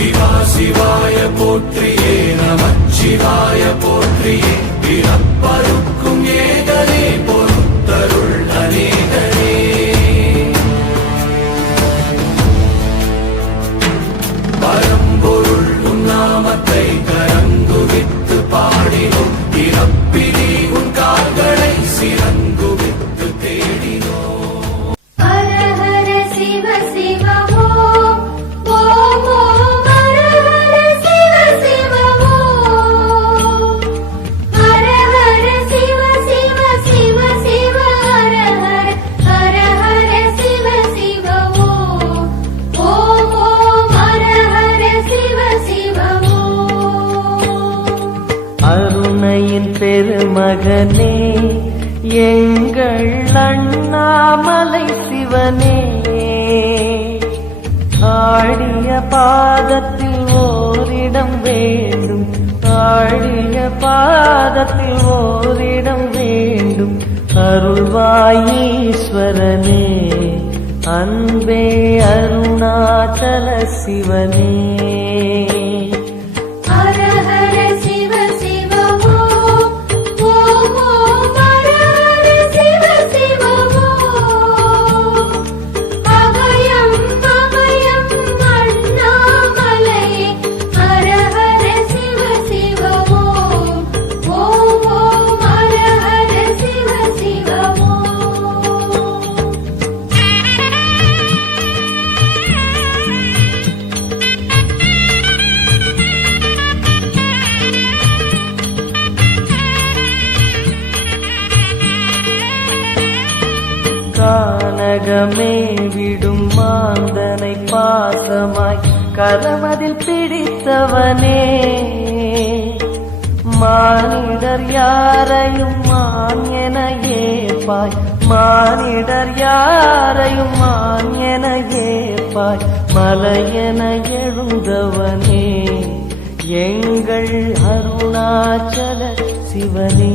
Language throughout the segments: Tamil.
சிவா சிவாய போற்றியே நமச்சிவாய போற்றியே. பிறப்பருக்கும் ஏதனே ஆடிய பாதத்தில் ஓரிடம் வேண்டும். ஆடிய பாதத்தில் ஓரிடம் வேண்டும். அருள்வாயீஸ்வரனே அன்பே அருணாச்சல சிவனே. பாசமாய் கரவதில் பிடித்தவனே. மானிடர் யாரையும் மான் என ஏப்பாய் மானிடர் யாரையும் மான் என ஏப்பாய் மலையென எழுந்தவனே. எங்கள் அருணாச்சல சிவனே.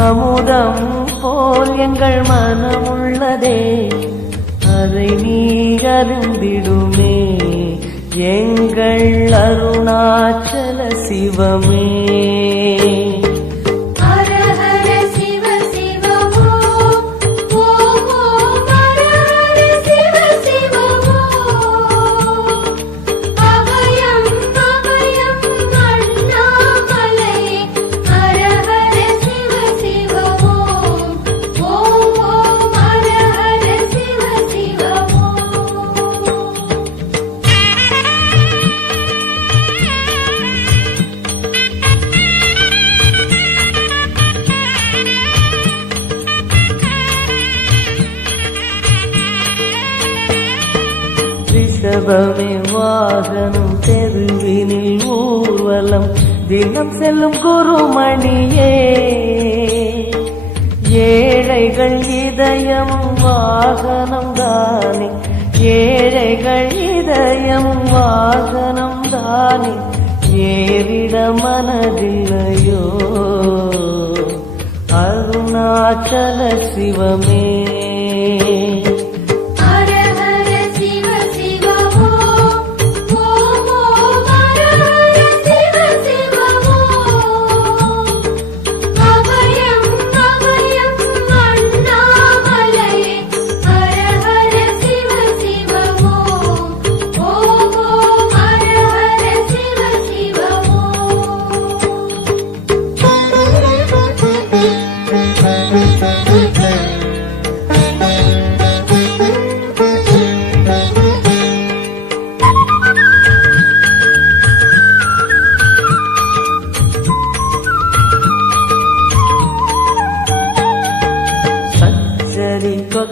அமுதம் போல் எங்கள் மனமுள்ளதே அதை நீ அருந்திடுமே எங்கள் அருணாச்சல சிவமே. தினம் செல்லும் குருமணியே. ஏழைகள் இதயம் வாகனம் தானே. ஏழைகள் இதயம் வாகனம் தானே. ஏறிட மனதில்லையோ. அருணாச்சல சிவமே.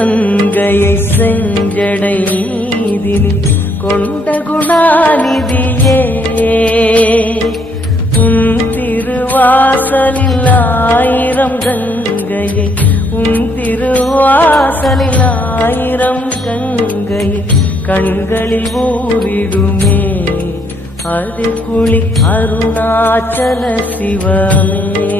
கங்கையை செஞ்சடை நீதினில் கொண்ட குணாநிதியே உன் திருவாசலில் ஆயிரம் கங்கையை உன் திருவாசலில் ஆயிரம் கங்கையை கண்களில் ஊரிடுமே அது குளி அருணாச்சல சிவமே.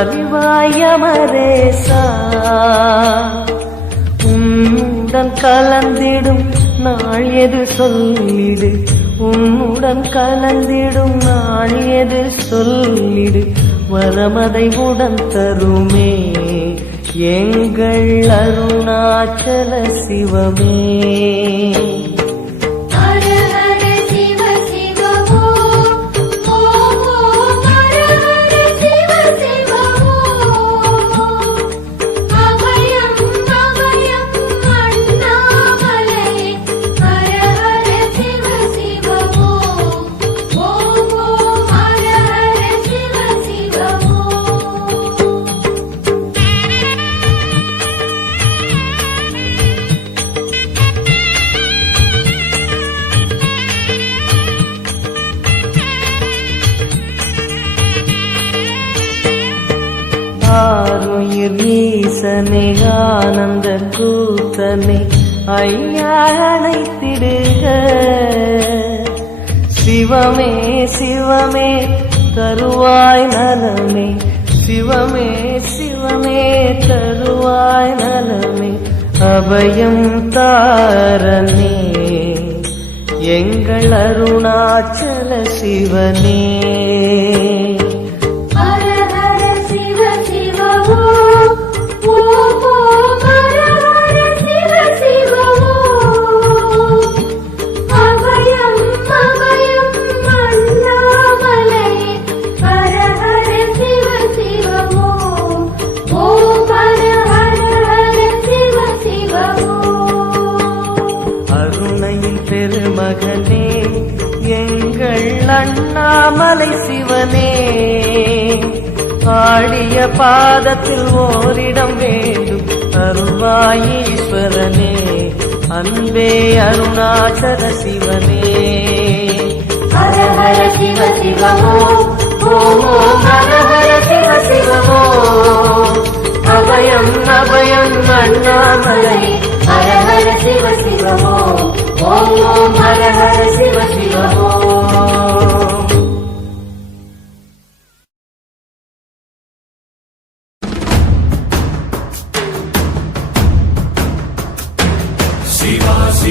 அறிவாயமரேசா. உன்னுடன் கலந்திடும் நாள் எது சொல்லிடு. உன்னுடன் கலந்திடும் நாள் எது சொல்லிடு. வரமதை உடன் தருமே. எங்கள் அருணாச்சல சிவமே. ஆனந்த கூத்தனை ஐயா அழைத்திடுக சிவமே சிவமே தருவாய் நலமே. சிவமே சிவமே தருவாய் நலமே. அபயம் தாரனே எங்கள் அருணாச்சல சிவனே. அன்பே அருணாச்சல சிவனே ஹர ஹர சிவ சிவ ஓம் ஓம் ஓம் ஹர ஹர சிவ சிவ ஓம் அபயம் அபயம் அண்ணாமலை ஹர ஹர சிவ சிவ ஓம் ஓம் ஓம் ஹர ஹர சிவ சிவ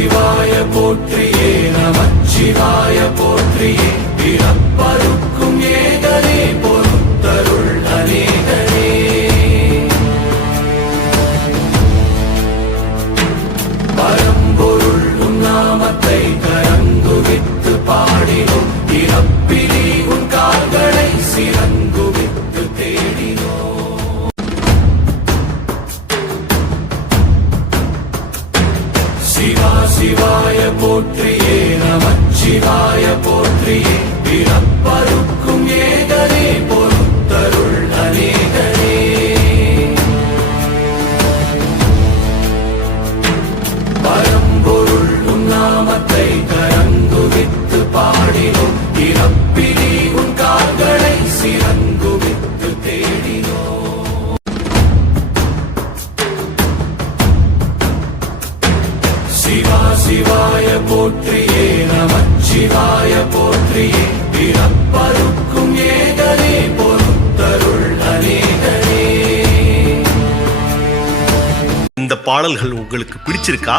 சிவா சிவாய போற்றியே நமச்சிவாய போற்றியே. பிறப்பருக்கும் ஏகனே போற்றியே நமச்சிவாய போற்றியே. பிறப்பருக்கும் ஏகனே நமச்சிவாய போற்றியே பிறப்பருக்கும் ஏகனே பொறுத்தருள் அநேகனே இந்த பாடல்கள் உங்களுக்கு பிடிச்சிருக்கா?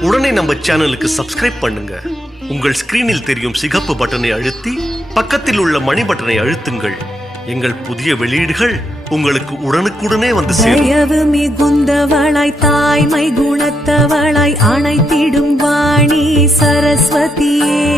உடனே நம்ம சேனலுக்கு சப்ஸ்கிரைப் பண்ணுங்க. உங்கள் ஸ்கிரீனில் தெரியும் சிகப்பு பட்டனை அழுத்தி பக்கத்தில் உள்ள மணி பட்டனை அழுத்துங்கள். எங்கள் புதிய வெளியீடுகள் உங்களுக்கு உடனுக்குடனே வந்து சேரும். தயவு மிகுந்தவளாய் தாய்மை குணத்தவளாய் அணைத்திடும் வாணி சரஸ்வதியே.